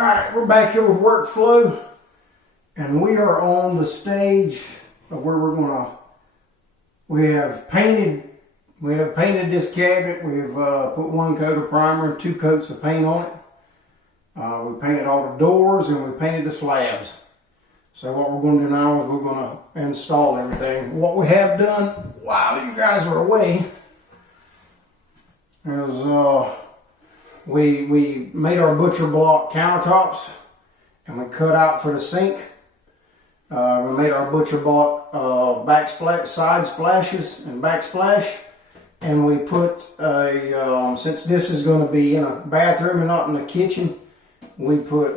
Alright, we're back here with workflow, and we are on the stage of where we're gonna, we have painted this cabinet. We've put one coat of primer and 2 coats of paint on it. We painted all the doors and we painted the slabs. So what we're going to do now is we're going to install everything. What we have done while you guys are away is we made our butcher block countertops and we cut out for the sink. We made our butcher block backsplash, side splashes and backsplash. And we put a, since this is going to be in a bathroom and not in the kitchen, we put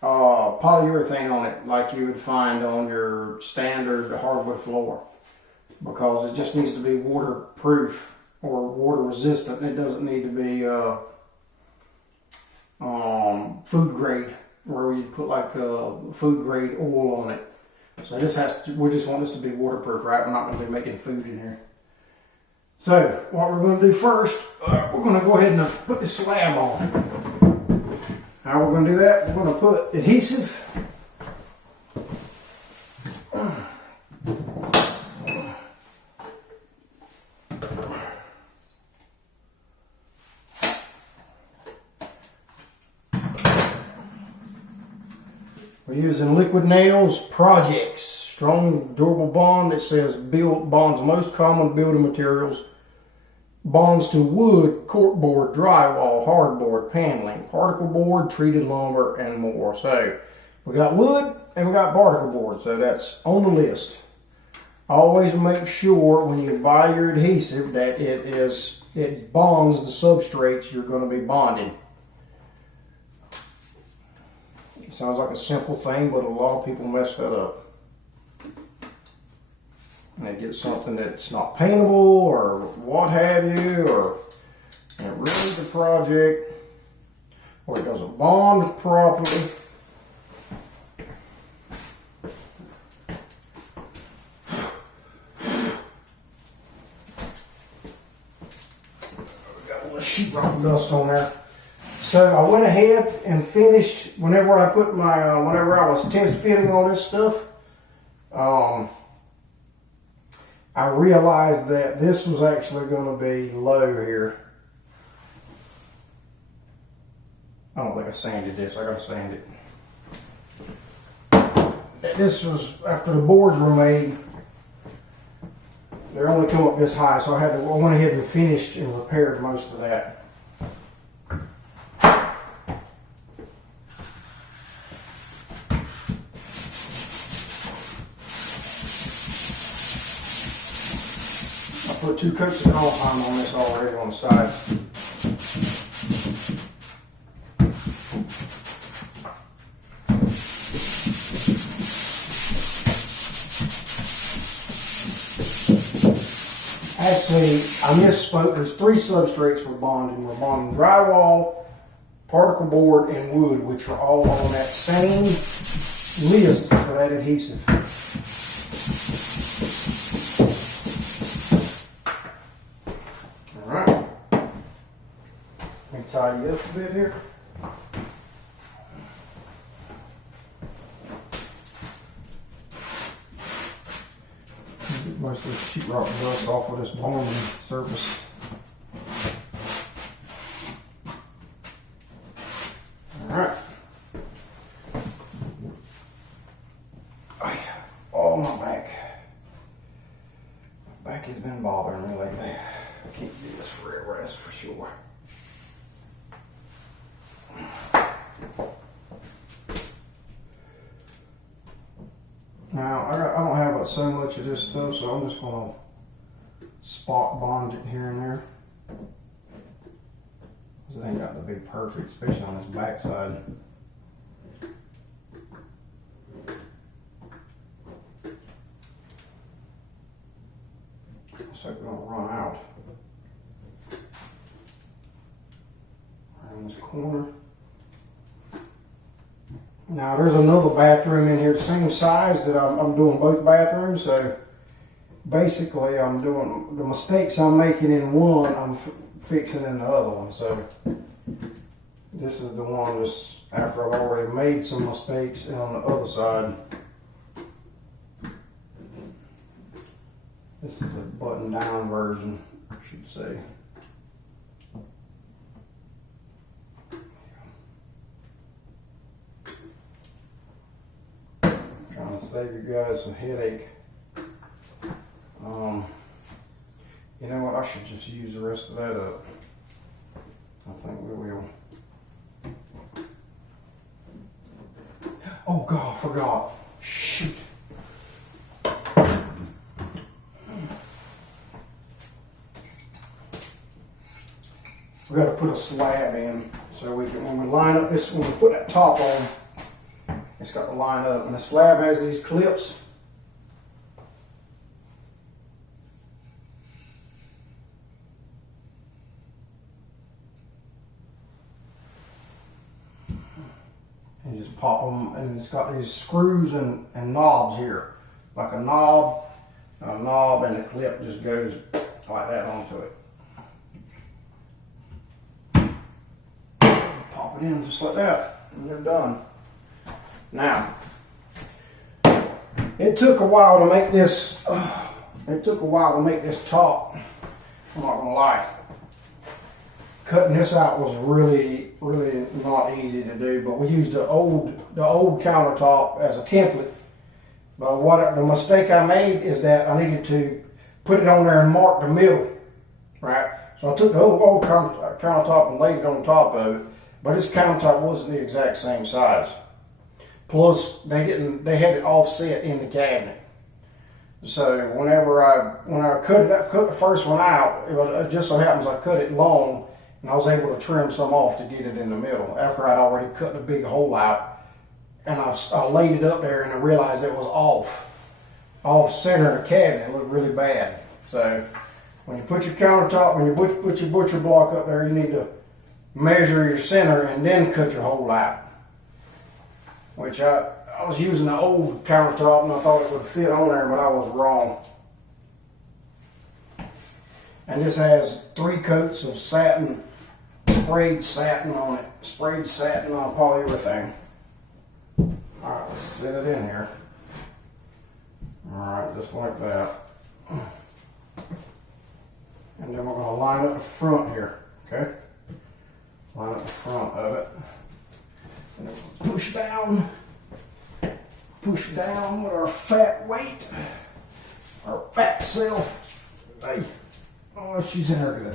polyurethane on it like you would find on your standard hardwood floor, because it just needs to be waterproof or water resistant. It doesn't need to be food grade, where you put like food grade oil on it. So this has to, we just want this to be waterproof, right? We're not going to be making food in here. So what we're going to do first, we're going to go ahead and put the slab on. How we're going to do that? We're going to put adhesive. We're using Liquid Nails Projects strong durable bond. It says bonds most common building materials. Bonds to wood, corkboard, drywall, hardboard, paneling, particle board, treated lumber, and more. So we got wood and we got particle board. So that's on the list. Always make sure when you buy your adhesive that it bonds the substrates you're going to be bonding. It sounds like a simple thing, but a lot of people mess that up. And they get something that's not paintable or what have you, or it ruins the project, or it doesn't bond properly. We got a little sheetrock dust on there. So I went ahead and finished, whenever I put my, whenever I was test fitting all this stuff, I realized that this was actually going to be low here. I don't think I sanded this. I got to sand it. This was after the boards were made. They only come up this high, so I went ahead and finished and repaired most of that. Put 2 coats of compound on this already on the sides. Actually, I misspoke. There's 3 substrates we're bonding. We're bonding drywall, particle board, and wood, which are all on that same list for that adhesive. Tidy up a bit here. Get most of the sheetrock dust off of this bonding surface. Alright. Oh, my back. My back has been bothering me lately. I can't do this forever, that's for sure. Now, I don't have so much of this stuff, so I'm just going to spot bond it here and there. It ain't got to be perfect, especially on this back side. So it don't run out. Around this corner. Now there's another bathroom in here, the same size that I'm doing both bathrooms. So basically I'm doing the mistakes I'm making in one, I'm fixing in the other one. So This is the one that's after I've already made some mistakes on the other side. This is the button down version, I should say. Trying to save you guys a headache. You know what? I should just use the rest of that up. I think we will. Oh God, I forgot. Shoot. We got to put a slab in so we can, when we line up this, when we put that top on, it's got to line up. And the slab has these clips. And you just pop them, and it's got these screws and knobs here, like a knob, and the clip just goes like that onto it. Pop it in just like that, and they're done. Now, it took a while to make this. Top. I'm not gonna lie. Cutting this out was really not easy to do, but we used the old countertop as a template. But the mistake I made is that I needed to put it on there and mark the middle, right? So I took the old countertop and laid it on top of it, but this countertop wasn't the exact same size. Plus, they had it offset in the cabinet. So whenever I cut the first one out, it just so happens I cut it long. And I was able to trim some off to get it in the middle after I'd already cut the big hole out. And I laid it up there and I realized it was off center of the cabinet. It looked really bad. So when you put your countertop, when you put your butcher block up there, you need to measure your center and then cut your hole out. Which I was using the old countertop and I thought it would fit on there, but I was wrong. And this has 3 coats of satin, sprayed satin on it, sprayed satin on polyurethane. Alright, let's set it in here. Alright, just like that. And then we're going to line up the front here, okay? Line up the front of it. And then we'll push down with our fat weight, our fat self. Hey. Oh, she's in there good.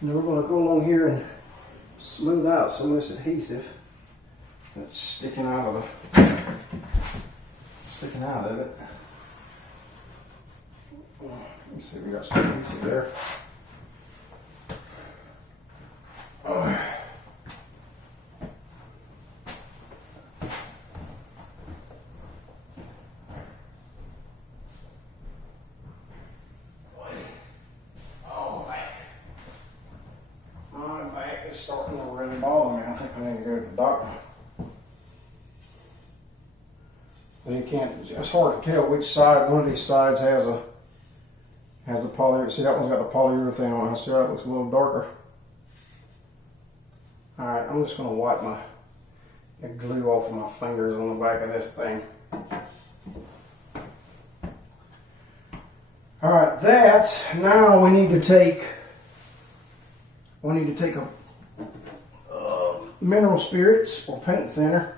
And we're going to go along here and smooth out some of this adhesive that's sticking out of it. Let me see if we got some adhesive there. It's starting to really bother me. I think I need to go to the doctor. You can't. It's hard to tell which side. One of these sides has the polyurethane. See, that one's got the polyurethane on it. See how it looks a little darker. All right, I'm just going to wipe the glue off of my fingers on the back of this thing. All right, now we need to take a mineral spirits or paint thinner.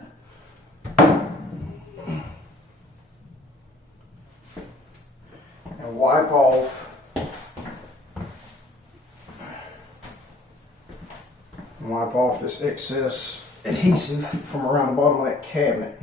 And wipe off this excess adhesive from around the bottom of that cabinet.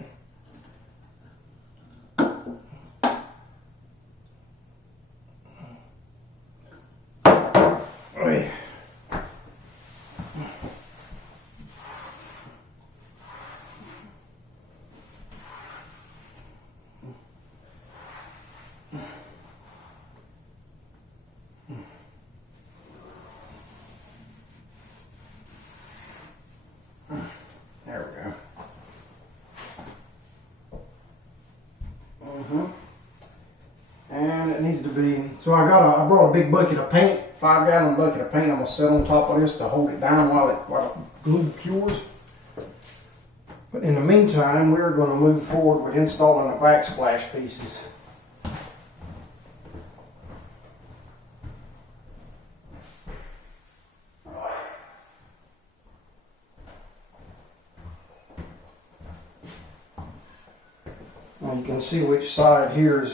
There we go. And it needs to be, so I brought a big bucket of paint 5-gallon bucket of paint I'm gonna set on top of this to hold it down while the glue cures. But in the meantime, we're going to move forward with installing the backsplash pieces. Well, you can see which side here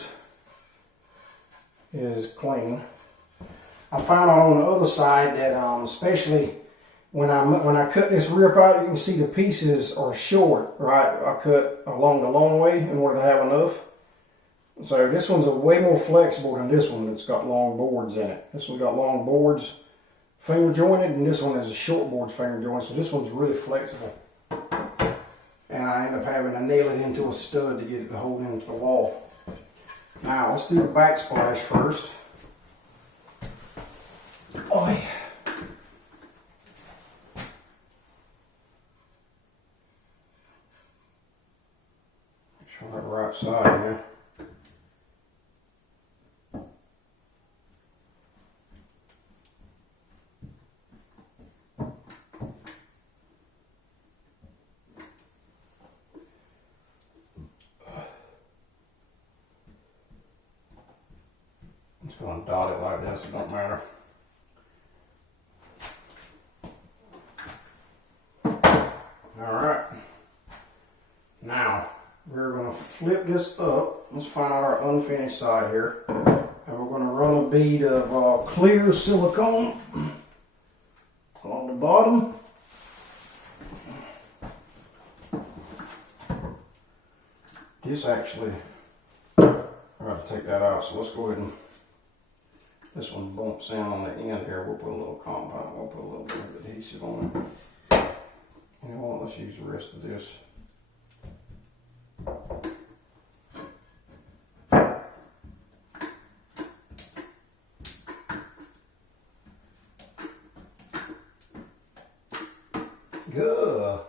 is clean. I found out on the other side that especially when I cut this rip out, you can see the pieces are short, right? I cut along the long way in order to have enough. So this one's way more flexible than this one that's got long boards in it. This one got long boards, finger jointed, and this one is a short board finger joint. So this one's really flexible. And I end up having to nail it into a stud to get it to hold into the wall. Now let's do the backsplash first. Oh yeah. Make sure that right side here. I'm just going to dot it like this, it don't matter. Alright, now we're going to flip this up. Let's find out our unfinished side here. And we're going to run a bead of clear silicone on the bottom. This actually, I got to take that out, so let's go ahead and, this one bumps in on the end here. We'll put a little compound, we'll put a little bit of adhesive on it. You know what, let's use the rest of this. Good.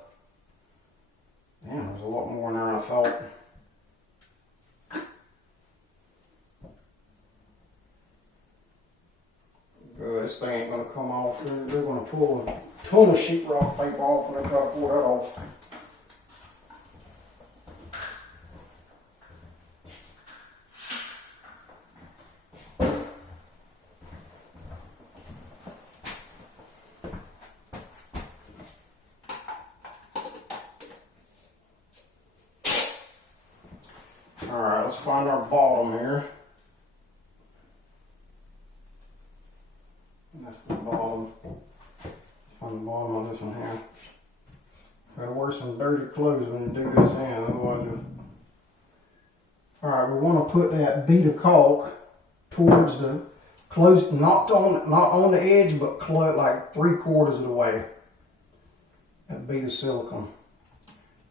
Damn, there's a lot more in there than I thought. Good, this thing ain't gonna come off. They're gonna pull a ton of sheetrock paper off when they try to pull that off. Alright, let's find our bottom here. And that's the bottom. Let's find the bottom of this one here. Gotta wear some dirty clothes when you do this in, otherwise you'll... Alright, we want to put that bead of caulk towards the close, not on the edge, but like 3/4 of the way. That bead of silicone.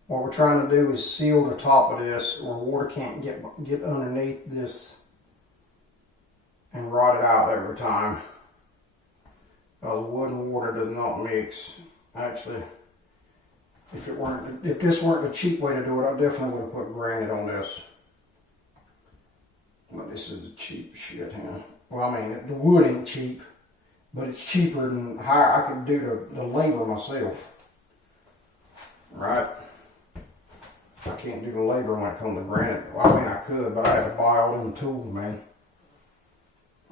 What we're trying to do is seal the top of this where water can't get underneath this and rot it out every time. Because wood and water does not mix. Actually, if this weren't the cheap way to do it, I definitely would have put granite on this. But this is the cheap shit here. Well, I mean, the wood ain't cheap, but it's cheaper than how I could do the labor myself. Right? I can't do the labor when it comes to granite. Well, I mean, I could, but I had to buy all them tools, man.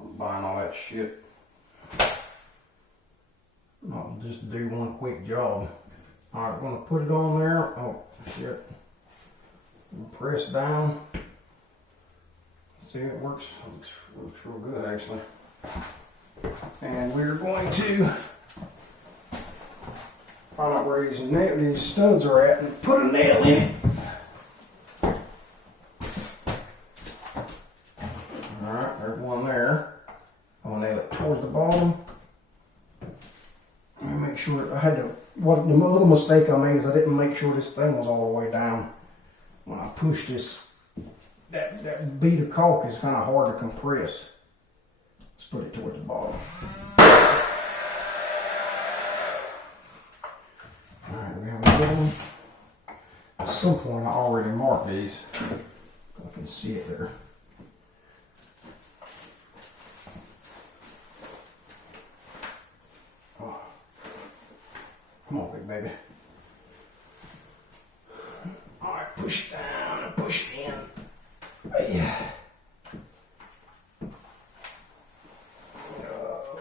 I'm buying all that shit. I'll just do one quick job. Alright, I'm going to put it on there. Oh, shit. Press down. See, it works. It looks real good, actually. And we're going to find out where these studs are at and put a nail in it. Alright, there's one there. I'm going to nail it towards the bottom. Make sure I had to. What the other mistake I made is I didn't make sure this thing was all the way down. When I push this, that bead of caulk is kind of hard to compress. Let's put it towards the bottom. Alright, we have another one. At some point I already marked these. I can see it there. Come on, big baby. All right, push it down and push it in. Yeah.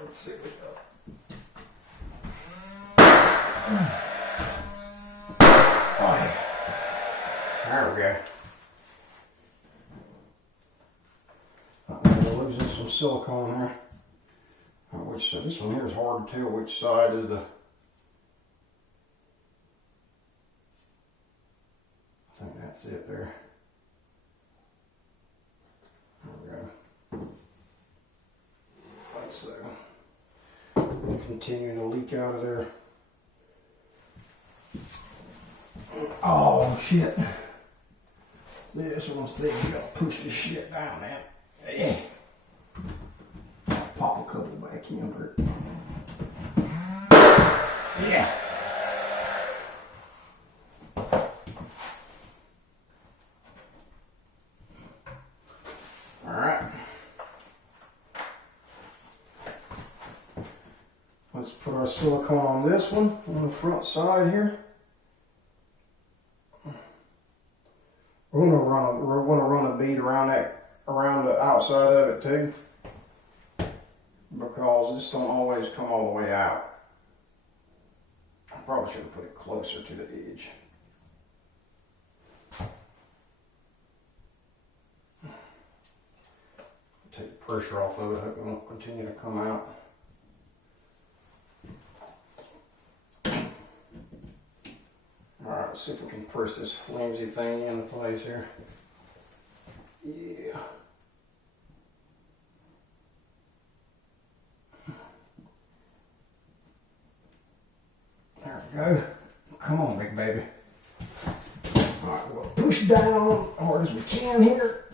Let's see what we got. Oh, yeah. There we go. We're losing some silicone here. Which this one here is hard to tell which side is the. I think that's it there. There we go. Like so. Continuing to leak out of there. Oh shit! This one thing you gotta push this shit down, man. Yeah. Pop a couple back in under it. Yeah. All right. Let's put our silicone on this one on the front side here. We're gonna run a bead around the outside of it too, because this don't always come all the way out. I probably should have put it closer to the edge. Take the pressure off of it, it won't continue to come out. Alright, let's see if we can press this flimsy thing into place here. Yeah. There we go. Come on, big baby. Alright, we'll push down as hard as we can here.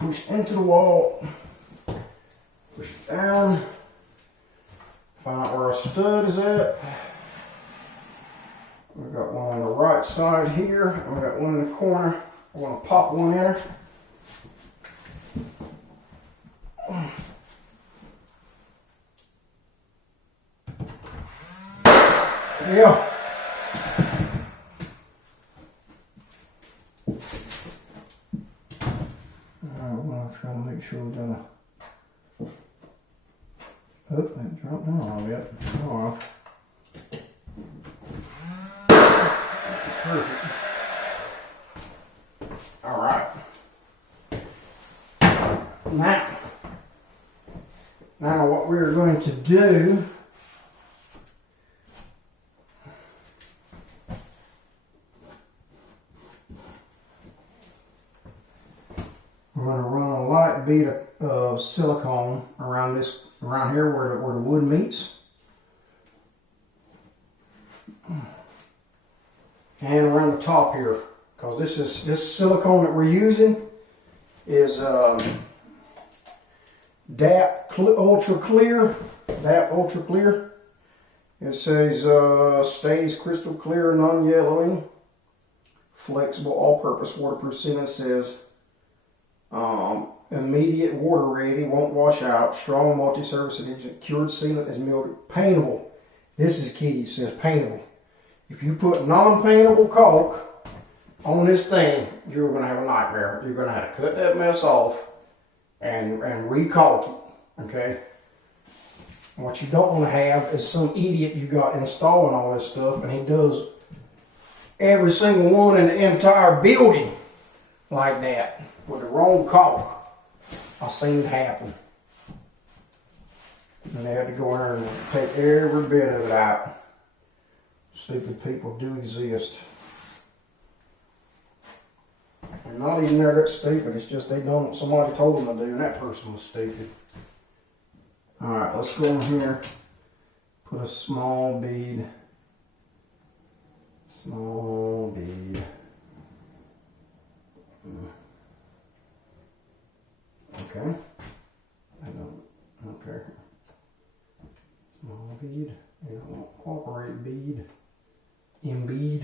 Push into the wall. Push it down. Find out where our stud is at. We've got one on the right side here, and we've got one in the corner. I want to pop one in her. There you go. Alright, we're going to try to make sure we don't. Oh, that dropped down a little bit. Oh, that's perfect. Alright. Now what we're going to do, we're going to run a light bead of silicone around here where the wood meets, and around the top here, because this silicone that we're using is DAP Ultra Clear. It says stays crystal clear, non-yellowing, flexible, all-purpose, waterproof cement. Says immediate water ready, won't wash out, strong multi-surface adhesion, cured sealant is milled, paintable. This is key. It says paintable. If you put non-paintable caulk on this thing, you're going to have a nightmare. You're going to have to cut that mess off and re-caulk it. Okay. And what you don't want to have is some idiot you got installing all this stuff, and he does every single one in the entire building like that with the wrong caulk. I've seen it happen. And they had to go in there and take every bit of it out. Stupid people do exist. They're not even there that stupid. It's just they don't. Somebody told them to do, and that person was stupid. All right, let's go in here. Put a small bead. Small bead. Okay. I don't care. Small bead. You don't want to cooperate bead. Embead.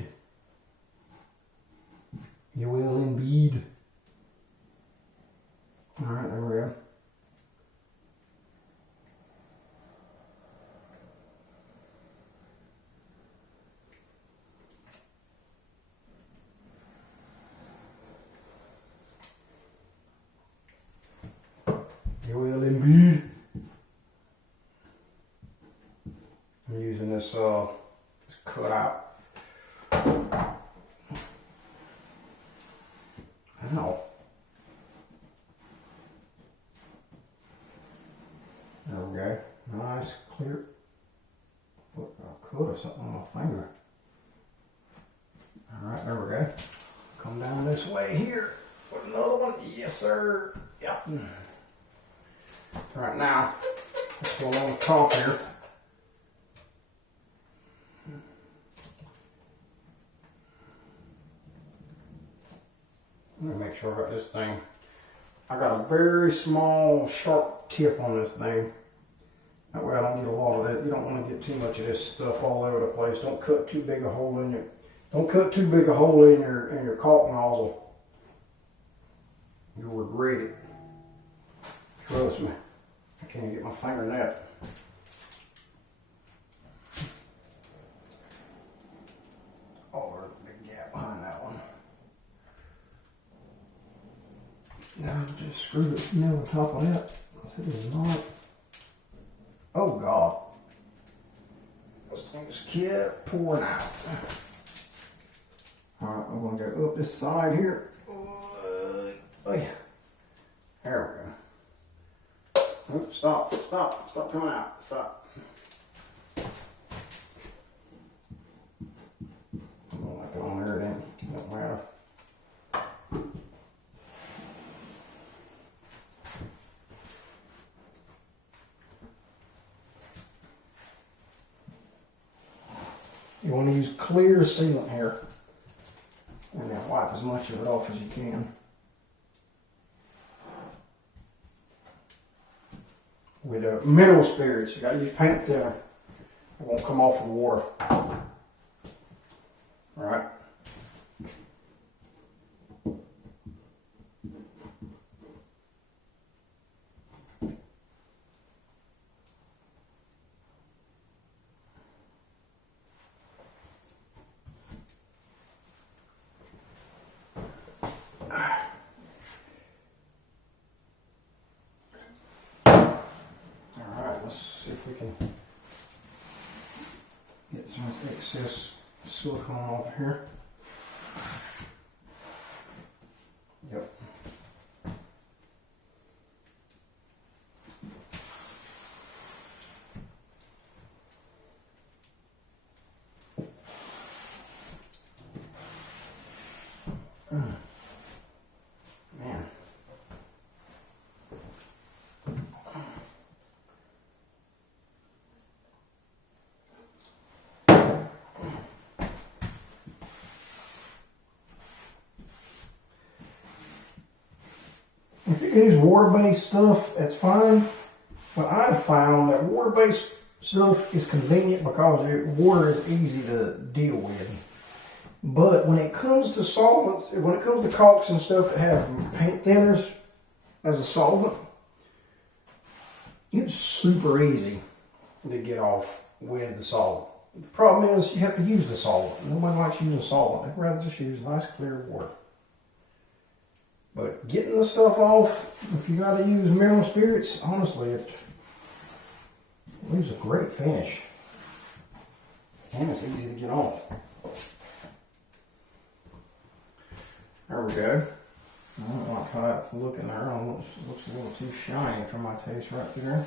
You will embead. Alright, there we go. with something on my finger. All right, there we go. Come down this way here with another one. Yes, sir. Yep. Right now, this one on the top here. Let me make sure I got this thing. I got a very small, sharp tip on this thing. That way I don't get a lot of that. You don't want to get too much of this stuff all over the place. Don't cut too big a hole in it. Don't cut too big a hole in your caulk nozzle. You'll regret it. Trust me. I can't even get my finger in that. Oh, there's a big gap behind that one. Now just screw it nail on top of that, because it is not. Oh God. This thing just kept pouring out. Alright, I'm going to go up this side here. There we go. Oops, stop coming out. Stop. I'm going to like it on there then. Don't matter. You want to use clear sealant here. And then wipe as much of it off as you can. With mineral spirits, you got to use paint thinner. It won't come off with water. Alright. Let's see if we can get some excess silicone off here. Yep. Man. If you can use water-based stuff, that's fine. But I've found that water-based stuff is convenient because water is easy to deal with. But when it comes to solvents, when it comes to caulks and stuff that have paint thinners as a solvent, it's super easy to get off with the solvent. The problem is you have to use the solvent. Nobody likes using solvent. They'd rather just use nice clear water. But getting the stuff off, if you got to use mineral spirits, honestly, it leaves a great finish. And it's easy to get off. There we go. I don't like how that's looking there. It looks a little too shiny for my taste right there.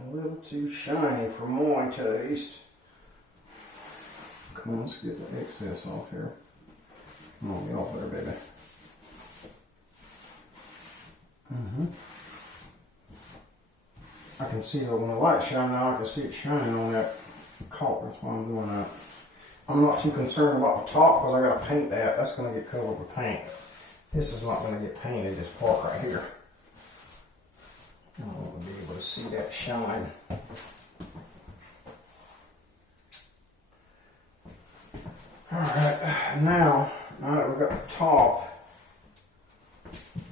A little too shiny for my taste. Come on, let's get the excess off here. Come on, get off there, baby. I can see that when the light's shining out, I can see it shining on that caulk. That's why I'm doing that. I'm not too concerned about the top because I got to paint that. That's going to get covered with paint. This is not going to get painted, this part right here. I don't want to be able to see that shine. Alright, now that we've got the top,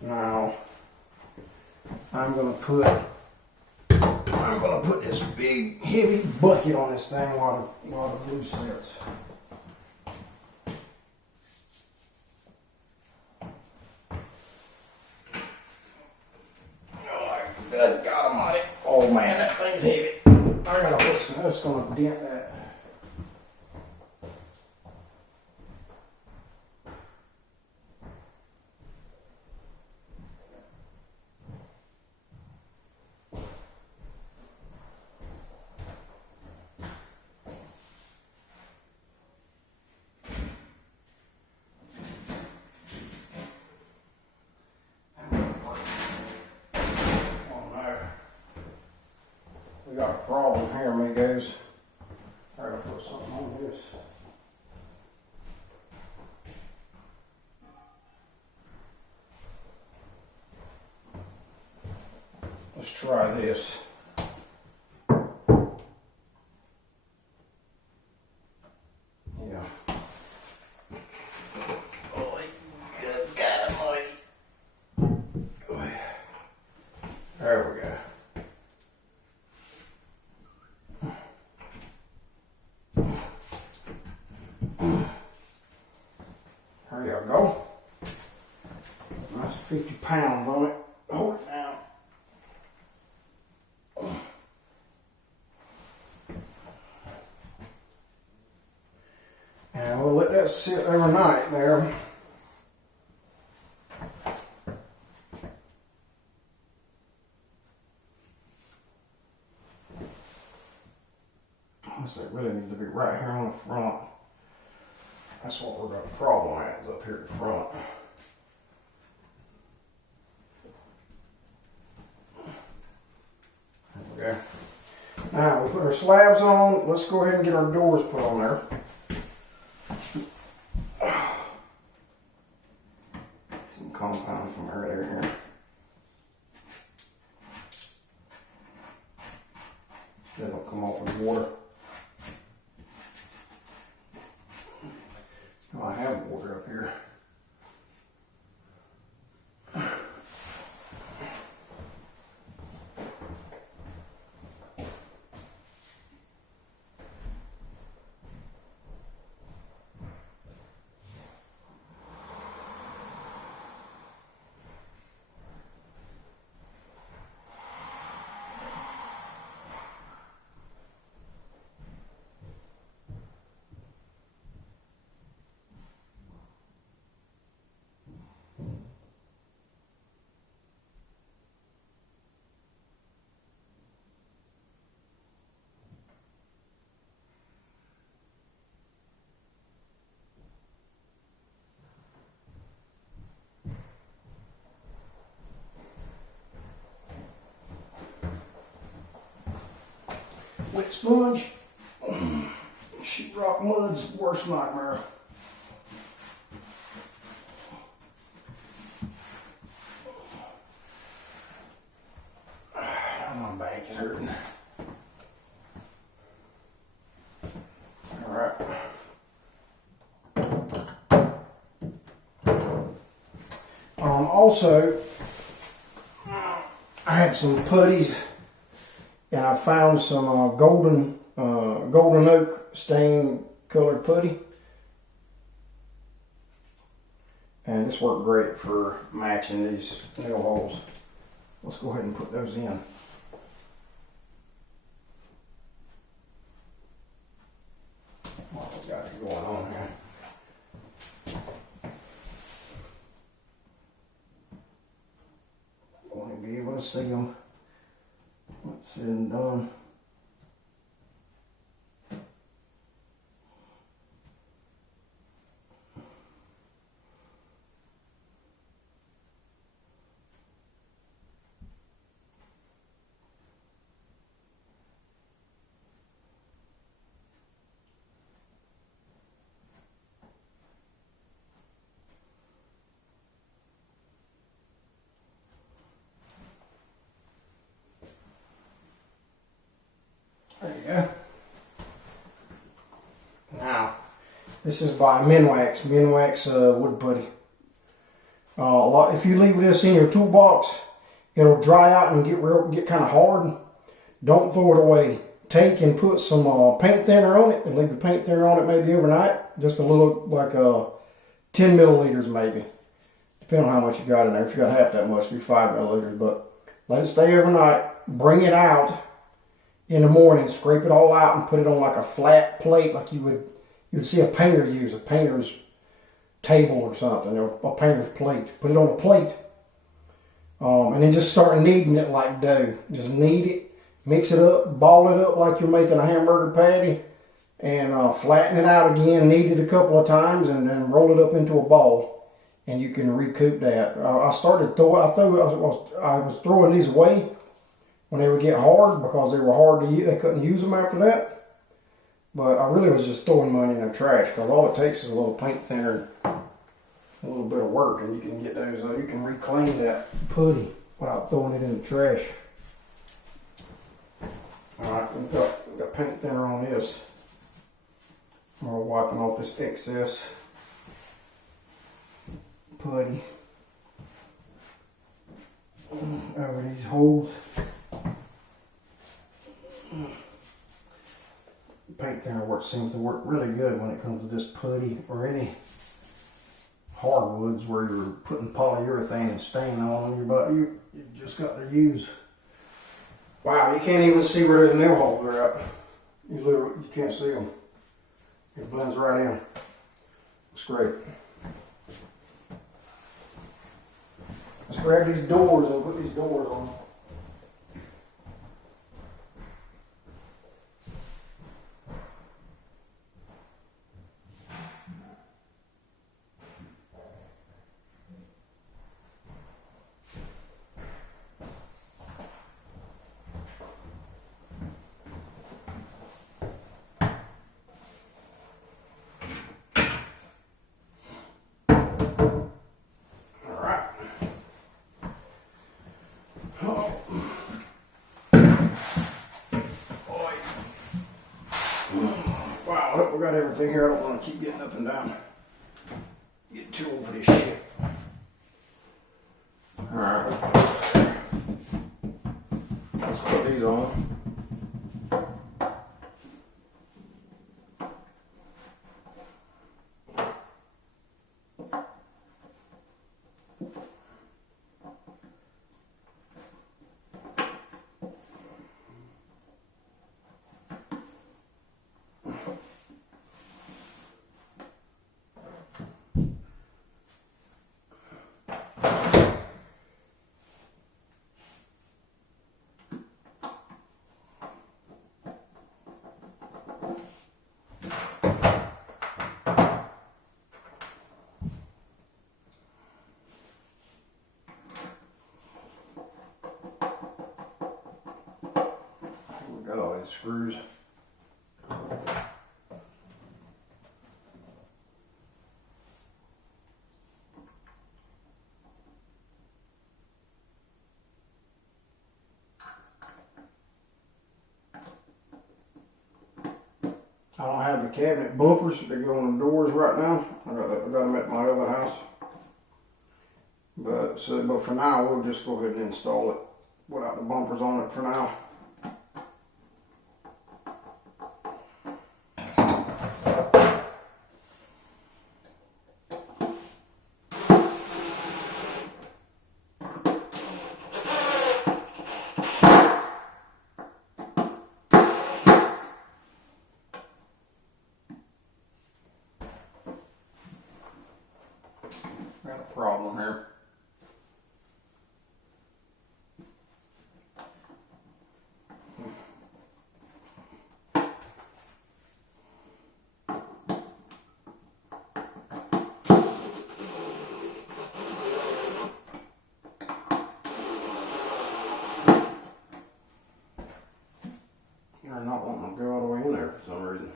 now I'm going to put this big heavy bucket on this thing while the glue sets. Oh, good God Almighty! Oh man, that thing's heavy. I gotta put some. That's going to dent that. goes. I gotta put something on this. Let's try this. Yeah. Oh, good God almighty. There we go. There you go. That's 50 pounds on it. Hold it down. And we'll let that sit overnight there. It really needs to be right here on the front. That's what we're got a problem at, is up here at the front. There we go. Now we put our slabs on. Let's go ahead and get our doors put on there. Some compound from earlier here. That'll come off with water. I have water up here. Wet sponge. Sheetrock mud's worst nightmare. My back is hurting. All right. Also, I had some putties. And I found some golden oak stain colored putty, and this worked great for matching these nail holes. Let's go ahead and put those in. What we got going on here? I want to be able to see them. What's said and done. There you go. Now, this is by Minwax. Minwax wood putty. If you leave this in your toolbox, it'll dry out and get kind of hard. Don't throw it away. Take and put some paint thinner on it, and leave the paint thinner on it maybe overnight. Just a little, like 10 milliliters maybe. Depending on how much you got in there. If you got half that much, do 5 milliliters. But let it stay overnight. Bring it out in the morning, scrape it all out and put it on like a flat plate, like you would see a painter use, a painter's table or something, or a painter's plate. Put it on a plate, and then just start kneading it like dough. Just knead it, mix it up, ball it up like you're making a hamburger patty, and flatten it out again, knead it a couple of times, and then roll it up into a ball, and you can recoup that. I was throwing these away when they would get hard, because they were hard to use. They couldn't use them after that. But I really was just throwing money in the trash, because all it takes is a little paint thinner, a little bit of work, and you can get those. You can reclaim that putty without throwing it in the trash. All right, we've got paint thinner on this. We're wiping off this excess putty over these holes. Paint thinner seems to work really good when it comes to this putty or any hardwoods where you're putting polyurethane and stain on them. But you just got to use. Wow, you can't even see where those nail holes are at. You can't see them. It blends right in. It's great. Let's grab these doors and put these doors on. Wow, I hope we got everything here. I don't want to keep getting up and down. Get too old for this shit. Alright. Let's put these on. Got all these screws. I don't have the cabinet bumpers that go on the doors right now. I got them at my other house. But for now, we'll just go ahead and install it without the bumpers on it for now. Got a problem here. You're not wanting to go all the way in there for some reason.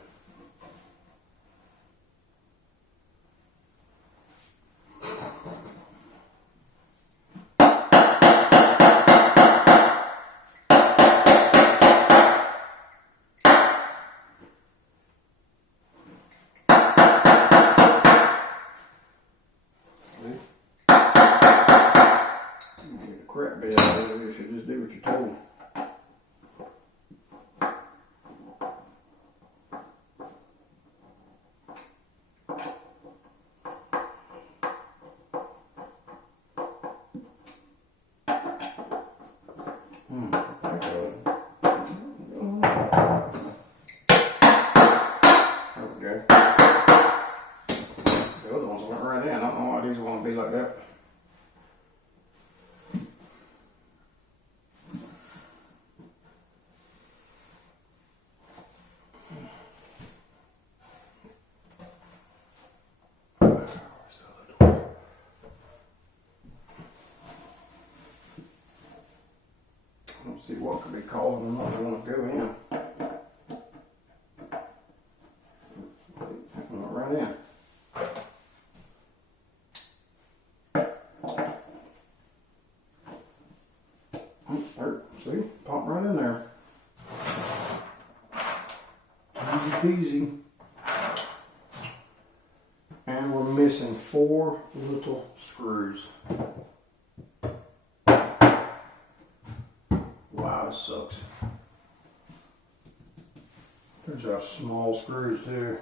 Crap bed, you should just do what you're told. Okay. The other ones went right in. I don't know why these are going to be like that. Let's see what could be causing them not to want to go in. Right in. There, see, pop right in there. Easy peasy. And we're missing 4 little screws. Wow, this sucks. There's our small screws too.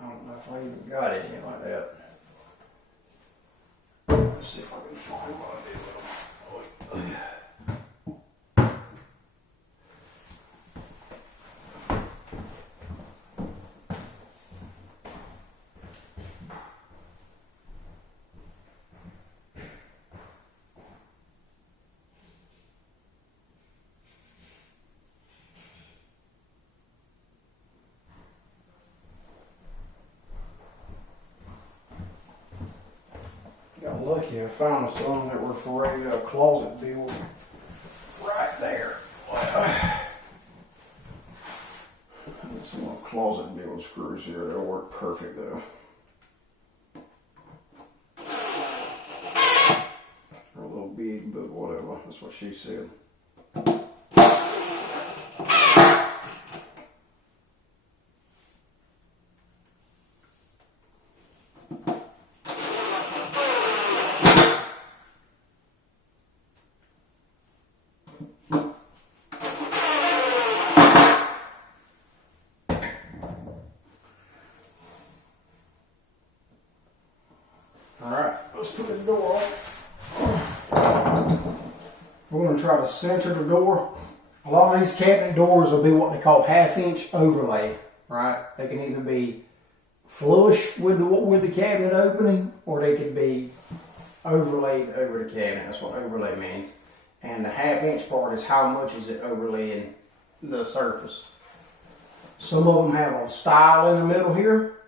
I don't know if I even got any like that. Let's see if I can find what I did with them. Got lucky, I found some that were for a closet build right there. Some more closet build screws here, they'll work perfect though. They're a little big, but whatever, that's what she said. Let's put the door on. We're going to try to center the door. A lot of these cabinet doors will be what they call 1/2-inch overlay, right? They can either be flush with the cabinet opening, or they could be overlaid over the cabinet. That's what overlay means. And the 1/2-inch part is how much is it overlaying the surface. Some of them have a stile in the middle here,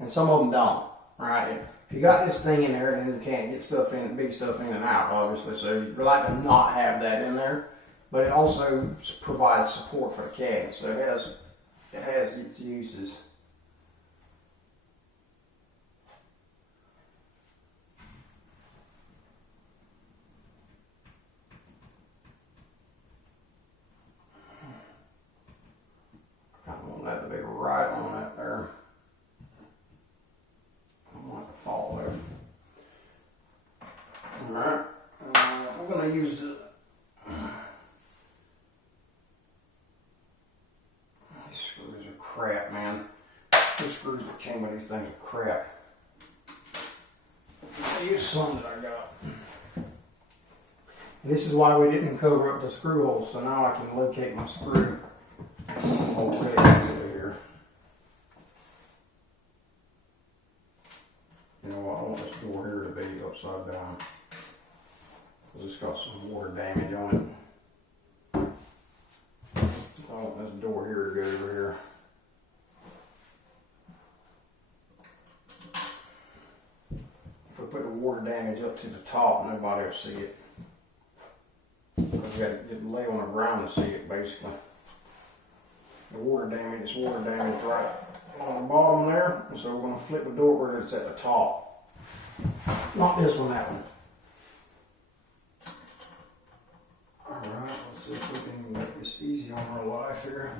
and some of them don't, right? If you got this thing in there, then you can't get stuff in, big stuff in and out, obviously. So you'd like to not have that in there, but it also provides support for the cabinet. So it has its uses. Kind of want that to be right on that there. Fall there. Alright, we're going to use the these screws are crap, man. These screws that came with these things are crap. I use some that I got. And this is why we didn't cover up the screw holes, so now I can locate my screw hole over here. You know what, I want this door here to be upside down, because it's got some water damage on it. I want this door here to go over here. If we put the water damage up to the top, nobody will see it. Because we got to lay on the ground to see it, basically. The water damage is water damage right on the bottom there, and so we're going to flip the door where it's at the top. Not this one, that one. Alright, let's see if we can make this easy on our life here.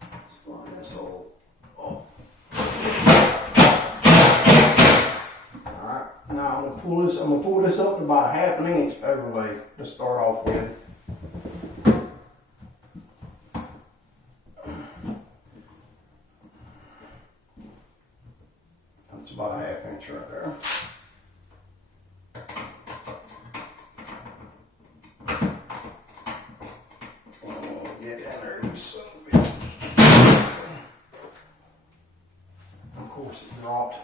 Let's find this hole. Oh. Alright, now I'm gonna pull this up to about 1/2 inch overlay to start off with. That's about 1/2 inch right there. Get in there, you son of a bitch. Of course it dropped.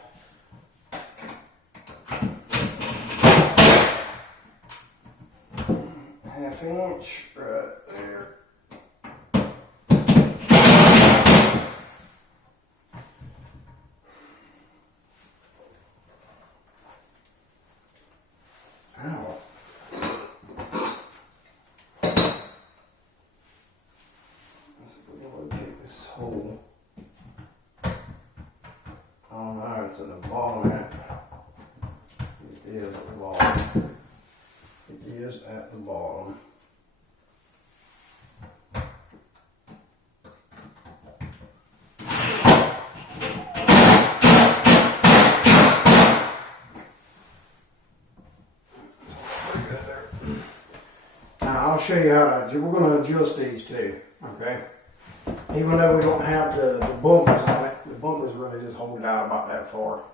Half inch right there. Ow. Let's see if we can locate this hole. Oh no, it's at the bottom of it. It is at the bottom. It is at the bottom. Now I'll show you how to, we're going to adjust these too, okay? Even though we don't have the bumpers on it, the bumpers really just hold it out about that far.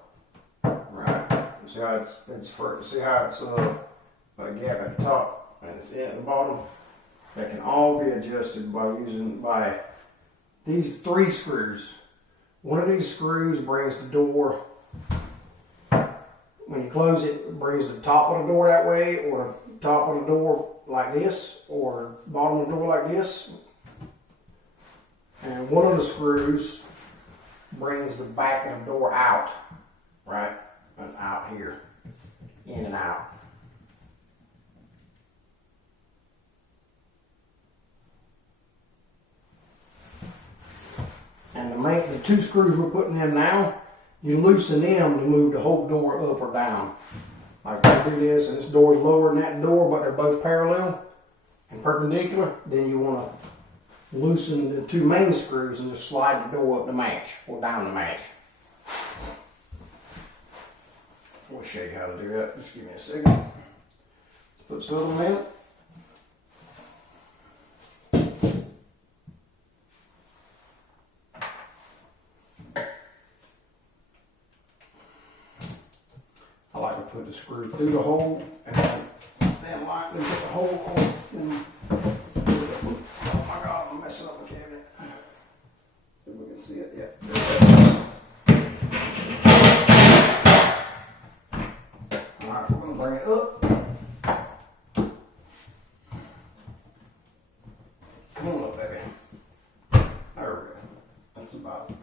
Right? See how see how it's got a gap at the top and it's in at the bottom? That can all be adjusted by these 3 screws. One of these screws brings the door, when you close it, it brings the top of the door that way, or the top of the door like this, or bottom of the door like this. And one of the screws brings the back of the door out, right? And out here, in and out. And the 2 screws we're putting in now, you loosen them to move the whole door up or down. Like we do this, and this door is lower than that door, but they're both parallel and perpendicular. Then you want to loosen the 2 main screws and just slide the door up to match or down to match. We'll show you how to do that. Just give me a second. Let's put this other one in. I like to put the screw through the hole and then lightly put the hole on. And oh my God, I'm messing up the cabinet. See if we can see it yet. Alright, we're going to bring it up. Come on up, baby. There we go. That's about it.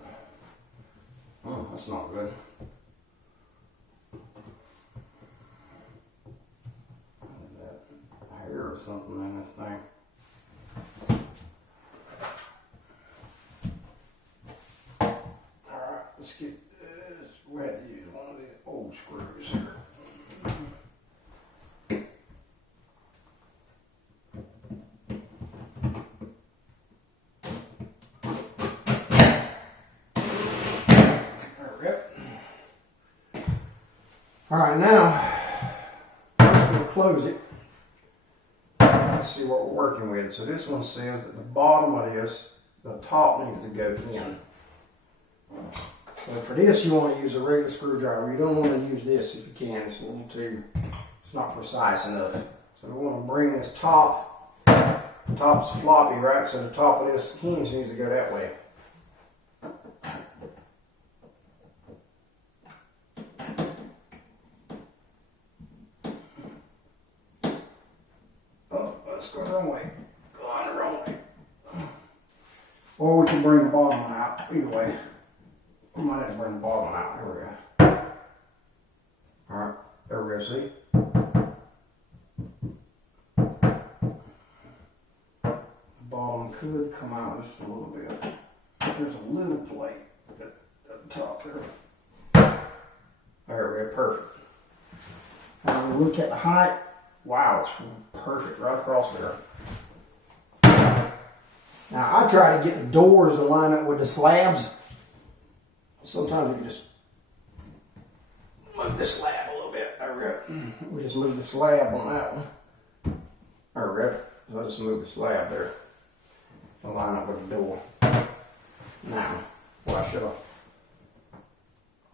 Oh, that's not good. Or something in this thing. Alright, let's get this. We had to use one of the old screws here. There we go. Alright, now, first we'll close it. See what we're working with. So this one says that the bottom of this, the top needs to go in. But for this, you want to use a regular screwdriver. You don't want to use this if you can. It's a little too, it's not precise enough. So we want to bring this top. The top's floppy, right? So the top of this hinge needs to go that way. Let's go the wrong way. Go on the wrong way. Or we can bring the bottom one out. Either way. We might have to bring the bottom one out. There we go. Alright. There we go. See? The bottom could come out just a little bit. There's a little plate at the top there. There we go. Perfect. Now we look at the height. Wow, it's perfect right across there. Now I try to get the doors to line up with the slabs. Sometimes we can just move the slab a little bit. There we go. We just move the slab on that one. There we go. So I just move the slab there to line up with the door. Now, what I should have.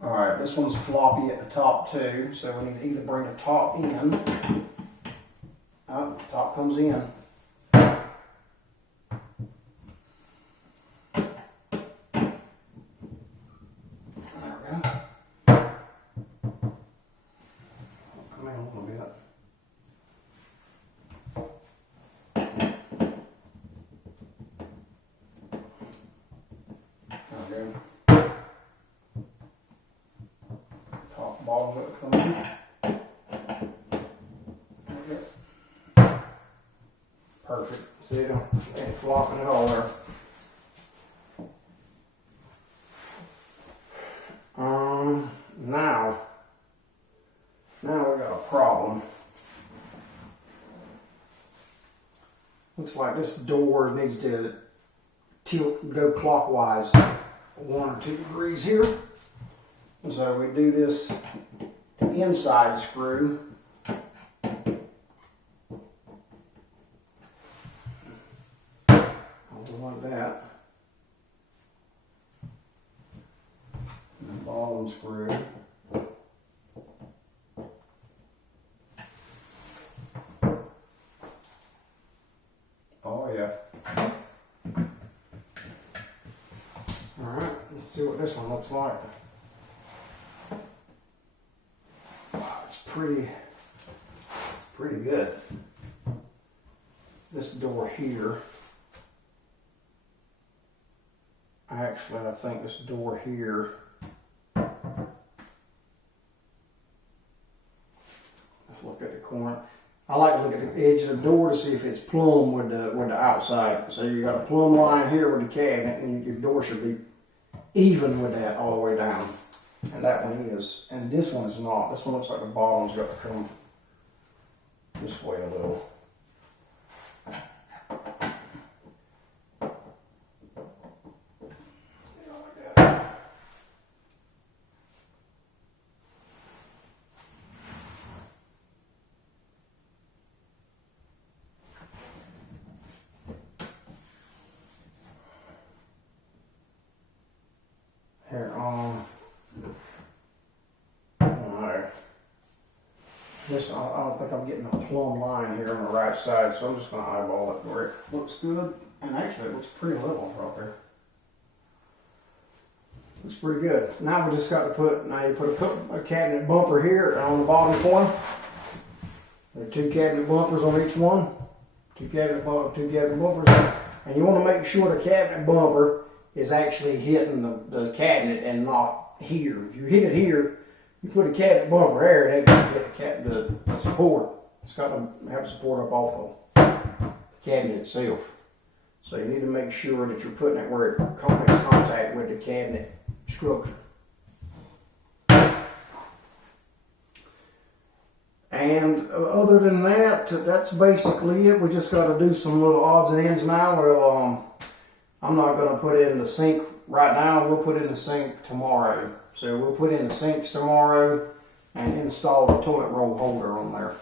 Alright, this one's floppy at the top too, so we need to either bring the top in. Oh, the top comes in. There we go. Come in a little bit. There we go. Top, bottom of it come in. Perfect. See, it ain't flopping at all there. looks like this door needs to tilt, go clockwise 1 or 2 degrees here. So we do this inside screw. Like that. And the bottom screw. Oh yeah. Alright, let's see what this one looks like. Wow, it's pretty good. This door here, actually I think this door here, let's look at the corner. I like to look at the edge of the door to see if it's plumb with the outside. So you got a plumb line here with the cabinet, and your door should be even with that all the way down. And that one is. And this one is not. This one looks like the bottom's got to come this way a little. Here, alright. This, I don't think I'm getting a plumb line here on the right side, so I'm just going to eyeball it where it looks good. And actually, it looks pretty level right there. Looks pretty good. Now we just got to put, you put a cabinet bumper here on the bottom corner. There are 2 cabinet bumpers on each one. 2 cabinet bumpers. And you want to make sure the cabinet bumper is actually hitting the cabinet and not here. If you hit it here, you put a cabinet bumper there, it ain't going to hit the support. It's got to have support up off of the cabinet itself. So you need to make sure that you're putting it where it makes contact with the cabinet structure. And other than that, that's basically it. We just got to do some little odds and ends now. Well, I'm not going to put in the sink right now. We'll put in the sink tomorrow. So we'll put in the sink tomorrow and install the toilet roll holder on there.